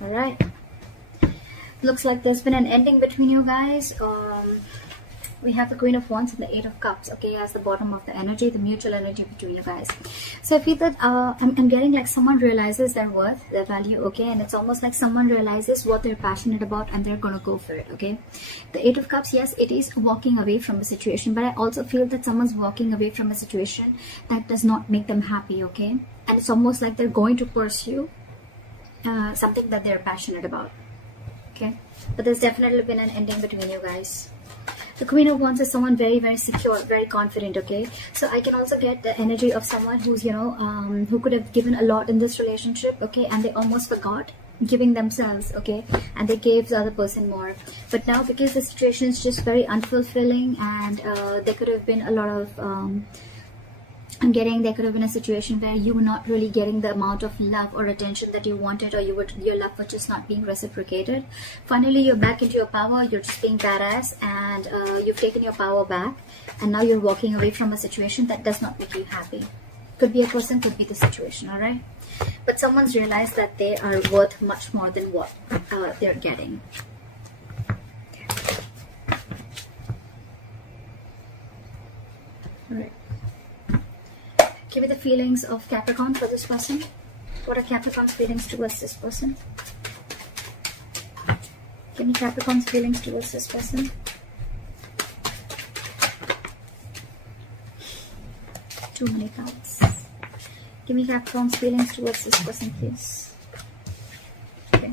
All right. Looks like there's been an ending between you guys. We have the Queen of Wands and the Eight of Cups, okay, as the bottom of the energy, the mutual energy between you guys. So I feel that I'm getting like someone realizes their worth, their value, okay, and it's almost like someone realizes what they're passionate about and they're gonna go for it, okay. The Eight of Cups, yes, it is walking away from a situation, but I also feel that someone's walking away from a situation that does not make them happy, okay, and it's almost like they're going to pursue something that they're passionate about, okay, but there's definitely been an ending between you guys. The Queen of Wands is someone very, very secure, very confident, okay? So I can also get the energy of someone who's, you know, who could have given a lot in this relationship, okay? And they almost forgot giving themselves, okay? And they gave the other person more. But now, because the situation is just very unfulfilling and there could have been a lot of... there could have been a situation where you were not really getting the amount of love or attention that you wanted, or your love was just not being reciprocated. Finally, you're back into your power, you're just being badass, and you've taken your power back, and now you're walking away from a situation that does not make you happy. Could be a person, could be the situation, all right? But someone's realized that they are worth much more than what they're getting. Okay. All right. Give me the feelings of Capricorn for this person. What are Capricorn's feelings towards this person? Give me Capricorn's feelings towards this person. Too many cards. Give me Capricorn's feelings towards this person, please. Okay.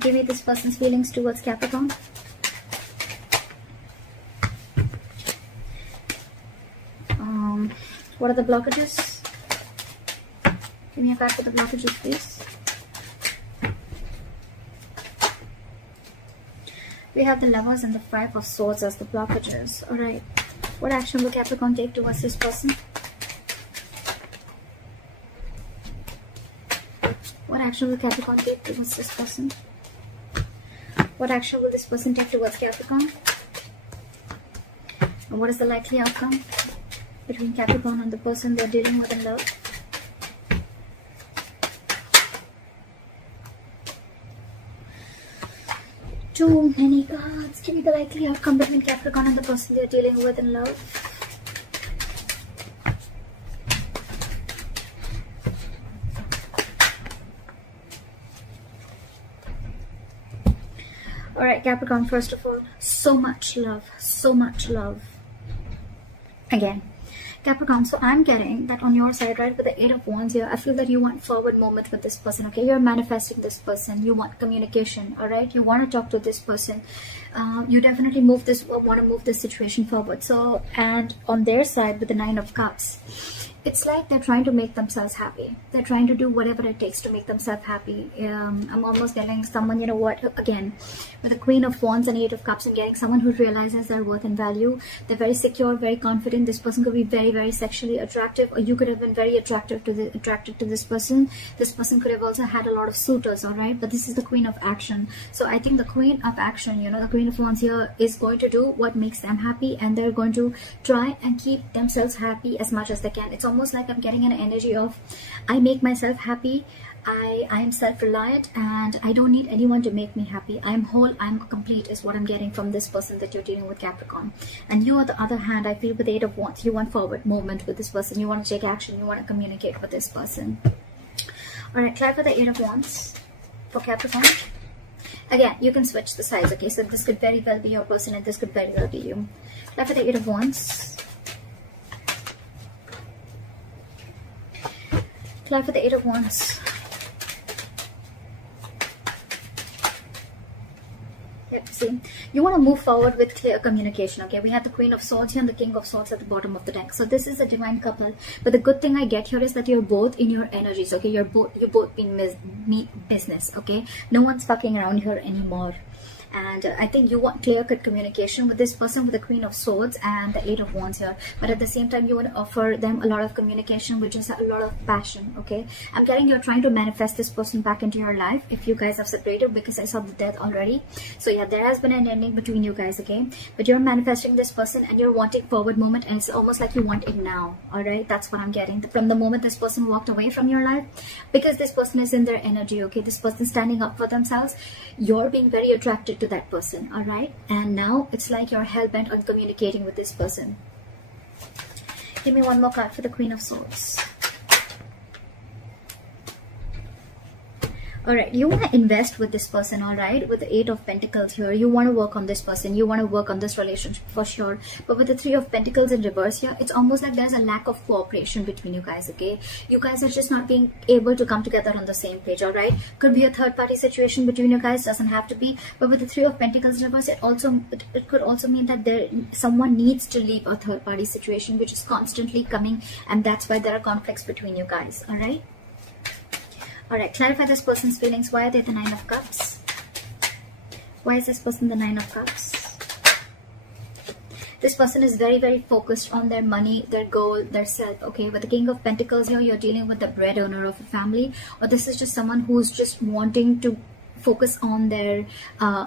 Give me this person's feelings towards Capricorn. What are the blockages? Give me a card for the blockages, please. We have the Lovers and the Five of Swords as the blockages. Alright. What action will Capricorn take towards this person? What action will Capricorn take towards this person? What action will this person take towards Capricorn? And what is the likely outcome between Capricorn and the person they're dealing with in love? Too many cards. Give me the likely outcome between Capricorn and the person they're dealing with in love. Alright, Capricorn, first of all, so much love. So much love. Again. Capricorn, so I'm getting that on your side, right, with the Eight of Wands here, I feel that you want forward moment with this person, okay? You're manifesting this person. You want communication, all right? You want to talk to this person. You definitely want to move this situation forward. So, and on their side with the Nine of Cups, it's like they're trying to make themselves happy. They're trying to do whatever it takes to make themselves happy. I'm almost getting someone, you know what, again, with the Queen of Wands and Eight of Cups, I'm getting someone who realizes their worth and value. They're very secure, very confident. This person could be very, very sexually attractive, or you could have been very attracted to this person. This person could have also had a lot of suitors, all right? But this is the Queen of Action. So I think the Queen of Action, you know, the Queen of Wands here is going to do what makes them happy, and they're going to try and keep themselves happy as much as they can. It's almost like I'm getting an energy of, I make myself happy, I am self-reliant, and I don't need anyone to make me happy. I'm whole, I'm complete is what I'm getting from this person that you're dealing with, Capricorn. And you, on the other hand, I feel with the Eight of Wands, you want forward movement with this person. You want to take action. You want to communicate with this person. Alright, try for the Eight of Wands for Capricorn. Again, you can switch the sides, okay? So this could very well be your person and this could very well be you. Try for the Eight of Wands. Try for the Eight of Wands. Yep, see, you want to move forward with clear communication, okay? We have the Queen of Swords here and the King of Swords at the bottom of the deck. So this is a divine couple. But the good thing I get here is that you're both in your energies, okay? You both mean business, okay? No one's fucking around here anymore. And I think you want clear-cut communication with this person with the Queen of Swords and the Eight of Wands here. But at the same time, you want to offer them a lot of communication, which is a lot of passion, okay? I'm getting you're trying to manifest this person back into your life if you guys have separated, because I saw the death already. So yeah, there has been an ending between you guys, okay? But you're manifesting this person and you're wanting forward moment, and it's almost like you want it now. All right, that's what I'm getting from the moment this person walked away from your life, because this person is in their energy, okay? This person standing up for themselves. You're being very attracted to that person, all right? And now it's like you're hell-bent on communicating with this person. Give me one more card for the Queen of Swords. Alright, you want to invest with this person, alright? With the Eight of Pentacles here, you want to work on this person. You want to work on this relationship for sure. But with the Three of Pentacles in reverse here, it's almost like there's a lack of cooperation between you guys, okay? You guys are just not being able to come together on the same page, alright? Could be a third-party situation between you guys, doesn't have to be. But with the Three of Pentacles in reverse, it could also mean that someone needs to leave a third-party situation, which is constantly coming, and that's why there are conflicts between you guys, alright? Alright, clarify this person's feelings. Why are they the Nine of Cups? Why is this person the Nine of Cups? This person is very, very focused on their money, their goal, their self, okay? With the King of Pentacles here, you're dealing with the breadwinner of a family, or this is just someone who's just wanting to focus on their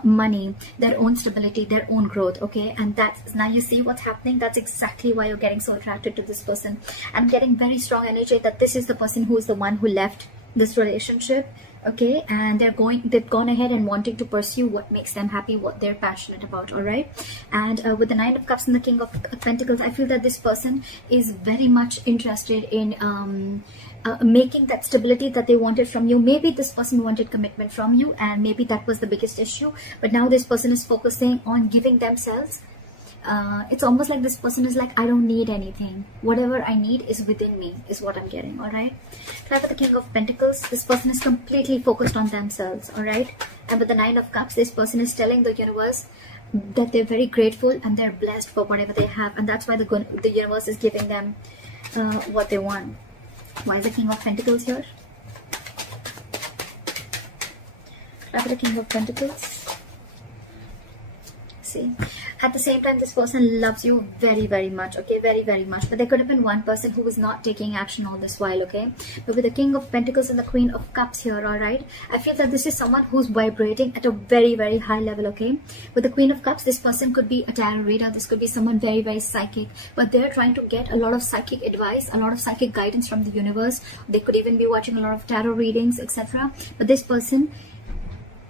money, their own stability, their own growth, okay? And that's, now you see what's happening. That's exactly why you're getting so attracted to this person. I'm getting very strong energy that this is the person who's the one who left this relationship, okay? And they've gone ahead and wanting to pursue what makes them happy, what they're passionate about, all right? And with the Nine of Cups and the King of Pentacles, I feel that this person is very much interested in making that stability that they wanted from you. Maybe this person wanted commitment from you, and maybe that was the biggest issue, but now this person is focusing on giving themselves. It's almost like this person is like, I don't need anything. Whatever I need is within me, is what I'm getting, all right? Try for the King of Pentacles. This person is completely focused on themselves, all right? And with the Nine of Cups, this person is telling the universe that they're very grateful and they're blessed for whatever they have. And that's why the universe is giving them what they want. Why is the King of Pentacles here? Try for the King of Pentacles. See, at the same time, this person loves you very, very much, okay? Very, very much. But there could have been one person who was not taking action all this while, okay? But with the King of Pentacles and the Queen of Cups here, all right, I feel that this is someone who's vibrating at a very, very high level, okay? With the Queen of Cups, this person could be a tarot reader. This could be someone very, very psychic, but they're trying to get a lot of psychic advice, a lot of psychic guidance from the universe. They could even be watching a lot of tarot readings, etc. But this person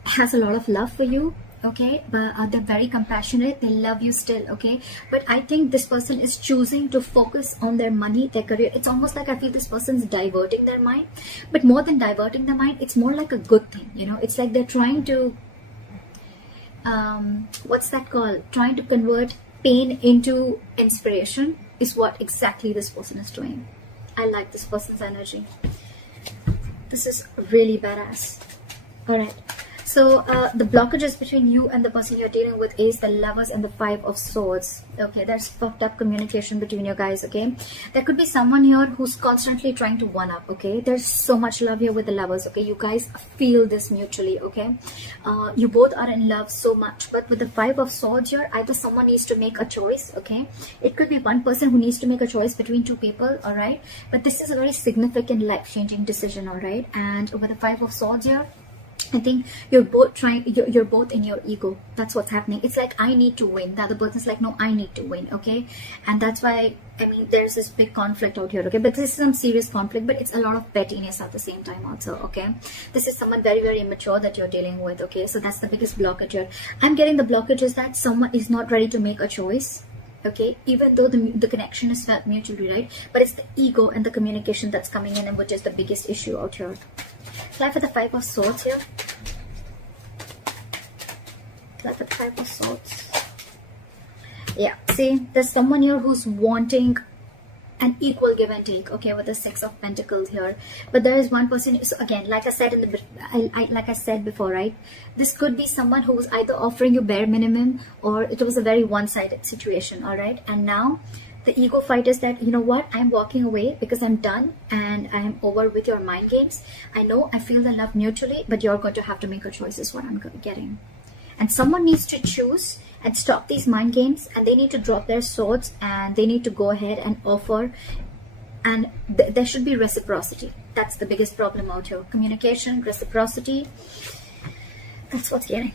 has a lot of love for you, okay? But they're very compassionate. They love you still, okay? But I think this person is choosing to focus on their money, their career. It's almost like I feel this person's diverting their mind. But more than diverting their mind, it's more like a good thing, you know? It's like they're trying to what's that called? Trying to convert pain into inspiration is what exactly this person is doing. I like this person's energy. This is really badass. All right. So the blockages between you and the person you're dealing with is the Lovers and the Five of Swords. Okay, there's fucked up communication between you guys, okay? There could be someone here who's constantly trying to one-up, okay? There's so much love here with the Lovers, okay? You guys feel this mutually, okay? You both are in love so much. But with the Five of Swords here, either someone needs to make a choice, okay? It could be one person who needs to make a choice between two people, all right? But this is a very significant life-changing decision, all right? And with the Five of Swords here, I think you're both you're both in your ego. That's what's happening. It's like, I need to win. The other person's like, no, I need to win, okay? And that's why, I mean, there's this big conflict out here, okay? But this is some serious conflict, but it's a lot of pettiness at the same time also, okay? This is someone very, very immature that you're dealing with, okay? So that's the biggest blockage here. I'm getting the blockage is that someone is not ready to make a choice, okay? Even though the connection is felt mutually, right? But it's the ego and the communication that's coming in, and which is the biggest issue out here. Try for the Five of Swords here. Try for the Five of Swords. Yeah, see, there's someone here who's wanting an equal give and take, okay, with the Six of Pentacles here. But there is one person, so again, like I said like I said before, right? This could be someone who was either offering you bare minimum, or it was a very one-sided situation, all right? And now the ego fight is that, you know what, I'm walking away because I'm done and I'm over with your mind games. I know I feel the love mutually, but you're going to have to make a choice is what I'm getting. And someone needs to choose and stop these mind games, and they need to drop their swords and they need to go ahead and offer, and there should be reciprocity. That's the biggest problem out here. Communication, reciprocity. That's what's getting.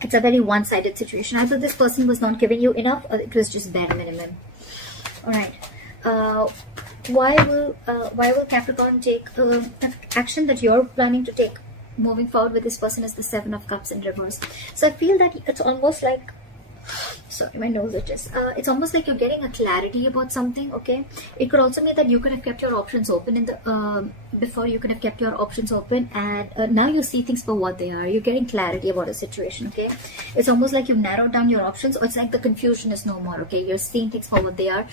It's a very one-sided situation. Either this person was not giving you enough, or it was just bare minimum. All right. Why will Capricorn take the action that you're planning to take moving forward with this person is the Seven of Cups in reverse. So I feel that it's almost like, sorry, my nose itches. It's almost like you're getting a clarity about something. Okay, it could also mean that you could have kept your options open in the before. You could have kept your options open, and now you see things for what they are. You're getting clarity about a situation. Okay, it's almost like you've narrowed down your options, or it's like the confusion is no more. Okay, you're seeing things for what they are.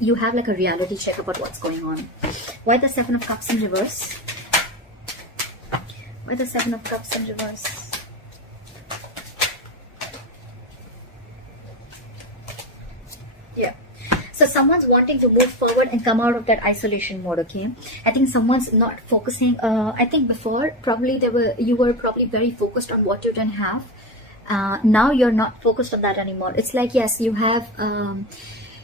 You have like a reality check about what's going on. Why the Seven of Cups in reverse? Why the Seven of Cups in reverse? Yeah. So someone's wanting to move forward and come out of that isolation mode. Okay, I think someone's not focusing. I think before probably you were probably very focused on what you didn't have. Now you're not focused on that anymore. It's like, yes, you have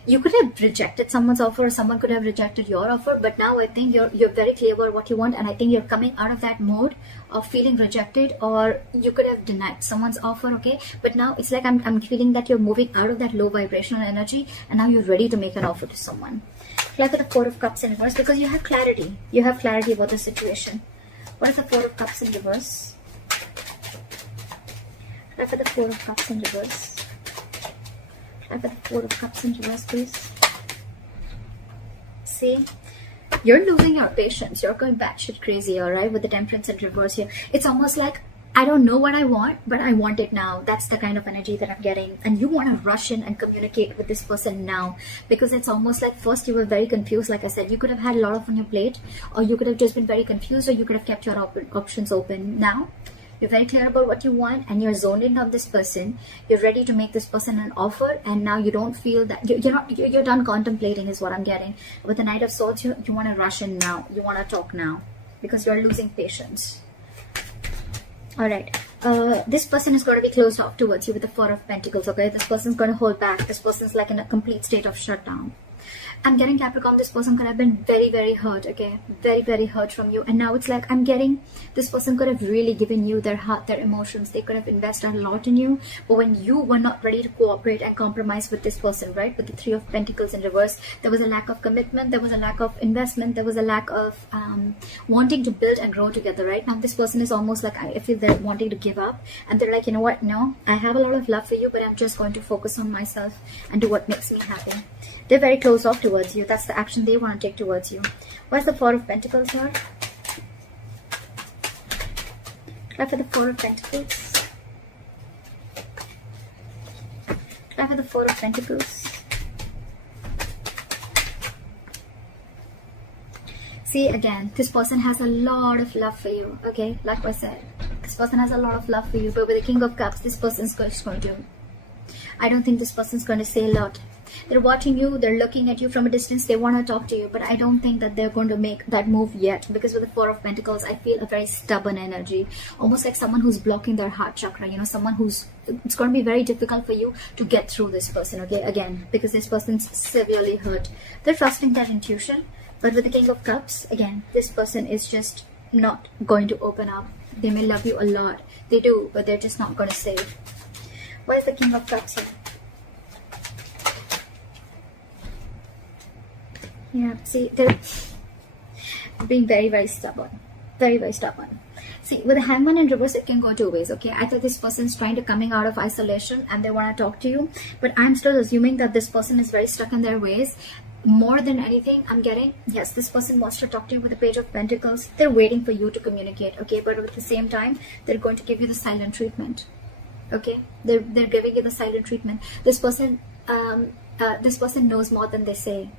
you could have rejected someone's offer, or someone could have rejected your offer, but now I think you're very clear about what you want, and I think you're coming out of that mode of feeling rejected, or you could have denied someone's offer. Okay, but now it's like I'm feeling that you're moving out of that low vibrational energy, and now you're ready to make an offer to someone. Look at the Four of Cups in reverse, because you have clarity. You have clarity about the situation. What is the Four of Cups in reverse? Look at the Four of Cups in reverse. Look at the Four of Cups in reverse, please. See, you're losing your patience. You're going batshit crazy, all right, with the Temperance in reverse here. It's almost like, I don't know what I want, but I want it now. That's the kind of energy that I'm getting. And you want to rush in and communicate with this person now, because it's almost like first you were very confused. Like I said, you could have had a lot on your plate, or you could have just been very confused, or you could have kept your options open. Now you're very clear about what you want, and you're zoned in on this person. You're ready to make this person an offer, and now you don't feel that you're done contemplating, is what I'm getting. With the Knight of Swords, you want to rush in now. You want to talk now, because you're losing patience. All right. This person is going to be closed off towards you with the Four of Pentacles. Okay, this person's going to hold back. This person's like in a complete state of shutdown. I'm getting, Capricorn, this person could have been very, very hurt. Okay, very, very hurt from you, and now it's like I'm getting, this person could have really given you their heart, their emotions. They could have invested a lot in you, but when you were not ready to cooperate and compromise with this person, right, with the Three of Pentacles in reverse, there was a lack of commitment, there was a lack of investment, there was a lack of wanting to build and grow together. Right now this person is almost like, I feel they're wanting to give up, and they're like, you know what, no, I have a lot of love for you, but I'm just going to focus on myself and do what makes me happy. They're very close off towards you. That's the action they want to take towards you. What's the Four of Pentacles here? Try for the Four of Pentacles. Try for the Four of Pentacles. See, again, this person has a lot of love for you. Okay, like I said, this person has a lot of love for you, but with the King of Cups, this person's just going to, I don't think this person's going to say a lot. They're watching you, they're looking at you from a distance, they want to talk to you, but I don't think that they're going to make that move yet, because with the Four of Pentacles, I feel a very stubborn energy, almost like someone who's blocking their heart chakra, you know, someone who's, it's going to be very difficult for you to get through this person, okay, again, because this person's severely hurt. They're trusting their intuition, but with the King of Cups, again, this person is just not going to open up. They may love you a lot, they do, but they're just not going to say. Why is the King of Cups here? Yeah, see, they're being very, very stubborn. Very, very stubborn. See, with the Hangman in reverse, it can go two ways, okay? Either this person's trying to coming out of isolation and they want to talk to you, but I'm still assuming that this person is very stuck in their ways. More than anything, I'm getting, yes, this person wants to talk to you with the Page of Pentacles. They're waiting for you to communicate, okay? But at the same time, they're going to give you the silent treatment, okay? They're giving you the silent treatment. This person knows more than they say.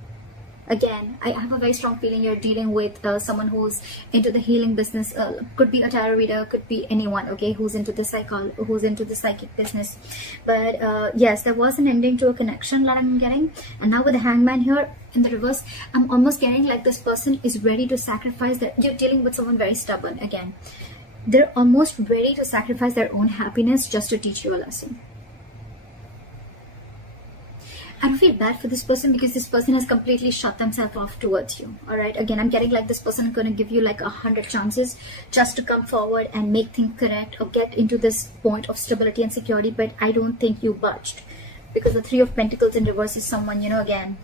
Again, I have a very strong feeling you're dealing with someone who's into the healing business. Could be a tarot reader, could be anyone, okay, who's into the psychic business. But yes, there was an ending to a connection that I'm getting. And now with the Hangman here in the reverse, I'm almost getting like this person is ready to sacrifice their, you're dealing with someone very stubborn again. They're almost ready to sacrifice their own happiness just to teach you a lesson. I don't feel bad for this person because this person has completely shut themselves off towards you. All right. Again, I'm getting like this person is going to give you like 100 chances just to come forward and make things correct or get into this point of stability and security. But I don't think you budged, because the Three of Pentacles in reverse is someone, you know, again,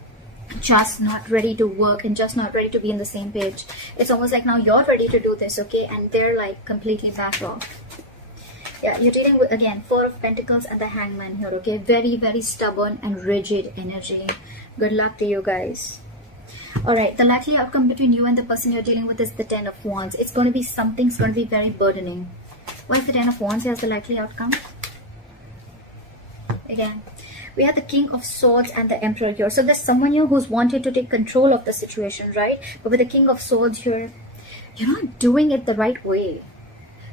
just not ready to work and just not ready to be in the same page. It's almost like now you're ready to do this, okay? And they're like completely back off. Yeah, you're dealing with, again, Four of Pentacles and the Hangman here, okay? Very, very stubborn and rigid energy. Good luck to you guys. Alright, the likely outcome between you and the person you're dealing with is the Ten of Wands. It's going to be something's going to be very burdening. Why is the Ten of Wands as the likely outcome? Again, we have the King of Swords and the Emperor here. So there's someone here who's wanted to take control of the situation, right? But with the King of Swords here, you're not doing it the right way.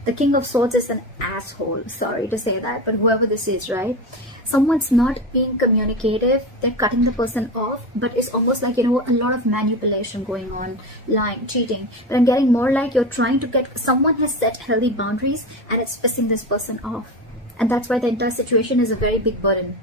The King of Swords is an asshole. Sorry to say that, but whoever this is, right? Someone's not being communicative. They're cutting the person off, but it's almost like, you know, a lot of manipulation going on, lying, cheating. But I'm getting more like you're trying to get, someone has set healthy boundaries and it's pissing this person off. And that's why the entire situation is a very big burden.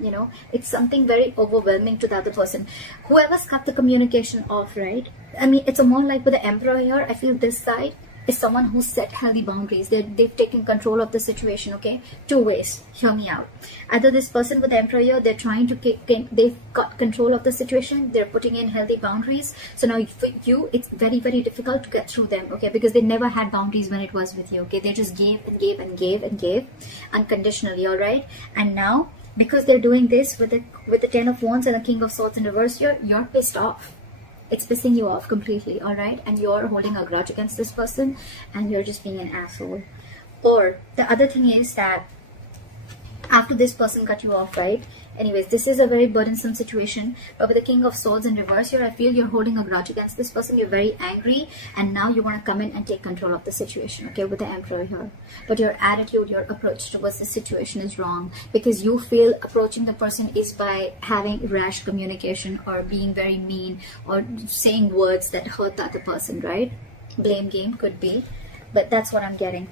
You know, it's something very overwhelming to the other person. Whoever's cut the communication off, right? I mean, it's a more like with the Emperor here. I feel this side is someone who set healthy boundaries. They've taken control of the situation, okay? Two ways. Hear me out. Either this person with the Emperor here, they're trying to they've got control of the situation. They're putting in healthy boundaries. So now for you, it's very, very difficult to get through them, okay? Because they never had boundaries when it was with you, okay? They just gave and gave and gave and gave unconditionally, all right? And now, because they're doing this with the Ten of Wands and the King of Swords in reverse here, you're pissed off. It's pissing you off completely, all right? And you're holding a grudge against this person and you're just being an asshole. Or the other thing is that after this person cut you off, right? Anyways, this is a very burdensome situation. But with the King of Swords in reverse here, I feel you're holding a grudge against this person. You're very angry and now you want to come in and take control of the situation, okay, with the Emperor here. But your attitude, your approach towards the situation is wrong, because you feel approaching the person is by having rash communication or being very mean or saying words that hurt the other person, right? Blame game could be, but that's what I'm getting.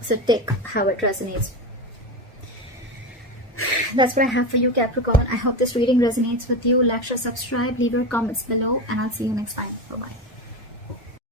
So take how it resonates. That's what I have for you, Capricorn. I hope this reading resonates with you. Like, share, subscribe, leave your comments below, and I'll see you next time. Bye-bye.